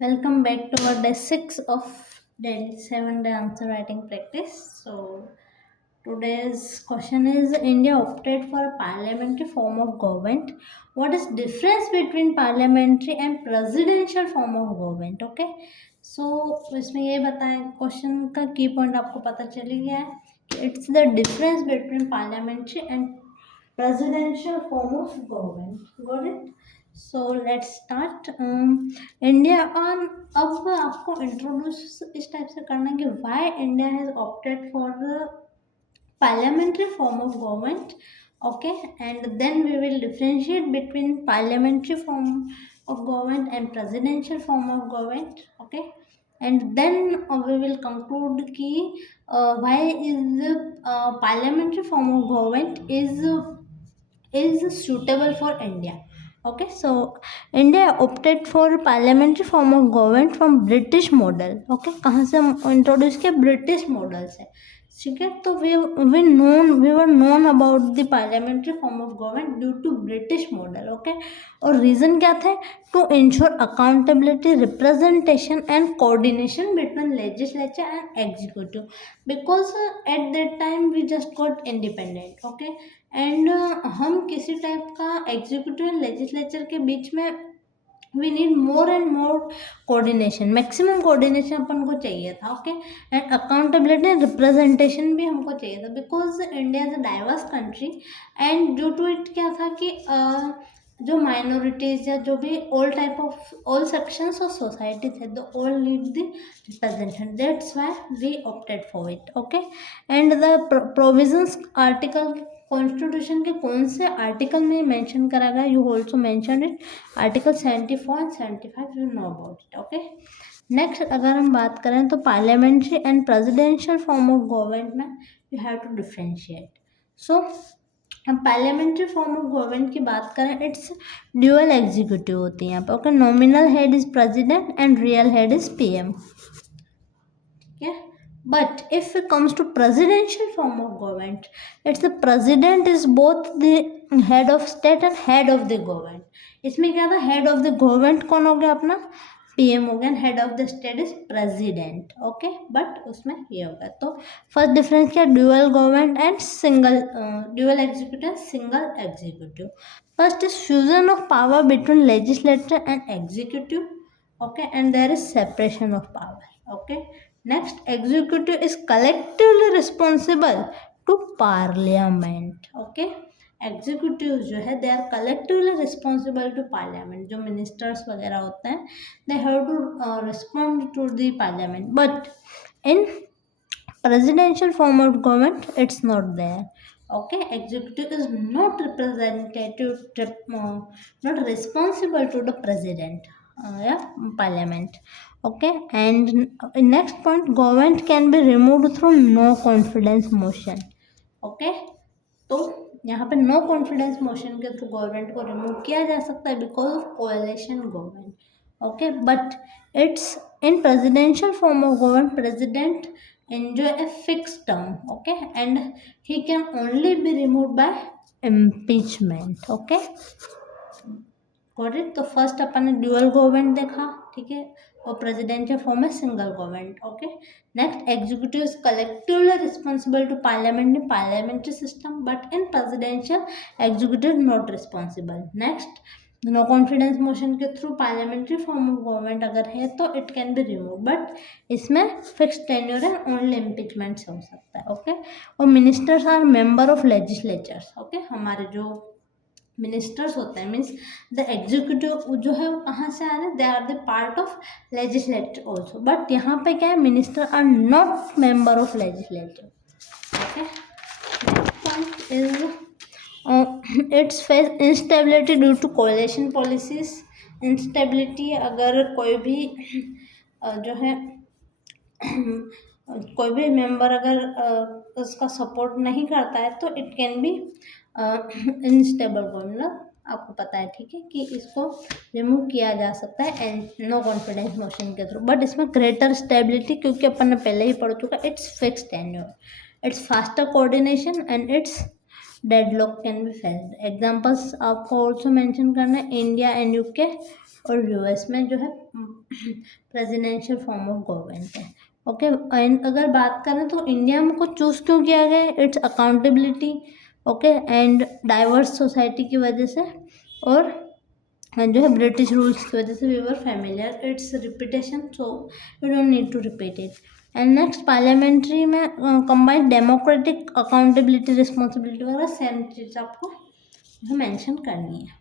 Welcome back to our day 6 of daily 7-day answer writing practice. So, today's question is India opted for a parliamentary form of government. What is difference between parliamentary and presidential form of government? Okay. So, इसमें ये बताएं question का की point आपको पता चली गया है कि it's the difference between parliamentary and presidential form of government. Got it? So let's start. India on अब आपको इंट्रोड्यूस इस टाइप से करना है कि why India has opted for parliamentary form of government. Okay, and then we will differentiate between parliamentary form of government and presidential form of government. Okay, and then we will conclude ki why is the parliamentary form of government is suitable for India. Okay, so India opted for parliamentary form of government from British model. Okay, कहाँ से हम introduce किया? British model से. ठीक है, तो we were known about the parliamentary form of government due to British model. Okay, और reason क्या थे? To ensure accountability, representation and coordination between legislature and executive, because at that time we just got independent. Okay, and हम किसी type का executive and legislature के बीच में we need more and more coordination, maximum coordination अपन को चाहिए था. Okay, and accountability and representation भी हमको चाहिए था, because India is a diverse country and due to it क्या था कि जो माइनॉरिटीज या जो भी all type of all sections of society थे, the all need the representation. That's why we opted for it. Okay, and the provisions article constitution के कौन से आर्टिकल में मेंशन करा गया? You also mention it, article 74 and 75, you know about it. Okay, next अगर हम बात करें तो parliamentary and presidential form of government में यू हैव टू डिफ्रेंशिएट. सो हम पार्लियामेंट्री फॉर्म ऑफ गवर्नमेंट की बात करें, इट्स ड्यूअल एग्जीक्यूटिव होती है यहाँ पे. Okay, nominal head is president and real head is PM. ठीक है, but if it comes to presidential form of government, it's the president is both the head of state and head of the government. इसमें क्या था? head of the government कौन हो गया अपना? PM हो गया. Head of the state is president. Okay, but उसमें ये होगा. तो फर्स्ट डिफरेंस क्या? Dual government and single dual executive, single executive. First is fusion of power between legislature and executive. Okay, and there is separation of power. Okay, next, executive is collectively responsible to parliament. Okay, executive जो है they are collectively responsible to parliament. जो ministers वगैरह होते हैं they have to respond to the parliament, but in presidential form of government it's not there. Okay, executive is not representative, not responsible to the president, yeah, parliament. Okay, and next point, government can be removed through no confidence motion. Okay, तो यहाँ पे no confidence motion के through government को remove किया जा सकता है because of coalition government. Okay, but it's in presidential form of government president enjoy a fixed term. Okay, and he can only be removed by impeachment. Okay, got it. तो first अपन ने dual government देखा, ठीक है, और presidential form है single government. Okay, next, executive is collectively responsible to parliament in parliamentary system, but in presidential executive not responsible. Next, no confidence motion के through parliamentary form of government अगर है तो it can be remove, but इसमें fix tenure है, only impeachment से हो सकता है. ओके, और ministers are member of legislatures. Okay, हमारे जो मिनिस्टर्स होते हैं मीन्स द एग्जीक्यूटिव जो है वो कहाँ से आ रहे हैं? They are the part of legislature also, but यहाँ पे क्या है? Minister are not member of legislature. Okay, point is it's face instability due to coalition policies. Instability अगर कोई भी जो है कोई भी मेंबर अगर उसका सपोर्ट नहीं करता है तो it can B instable government. आपको पता है, ठीक है, कि इसको रिमूव किया जा सकता है एंड नो कॉन्फिडेंस मोशन के थ्रू, बट इसमें ग्रेटर स्टेबिलिटी क्योंकि अपन ने पहले ही पढ़ चुका. It's fix tenure, it's faster coordination and it's deadlock can be faced. Examples आपको ऑल्सो मेंशन करना है, इंडिया एंड यूके और यूएस में जो है प्रेसिडेंशियल फॉर्म ऑफ गवर्नमेंट है। ओके, एंड अगर बात करें तो इंडिया में को चूज़ क्यों किया गया है, it's accountability, okay, and diverse society की वजह से, और जो है ब्रिटिश रूल्स की वजह से we were familiar it's repetition, so we don't need to repeat it. And next parliamentary में कंबाइंड डेमोक्रेटिक अकाउंटेबिलिटी रिस्पॉन्सिबिलिटी वगैरह सेम चीज़ आपको मेंशन करनी है।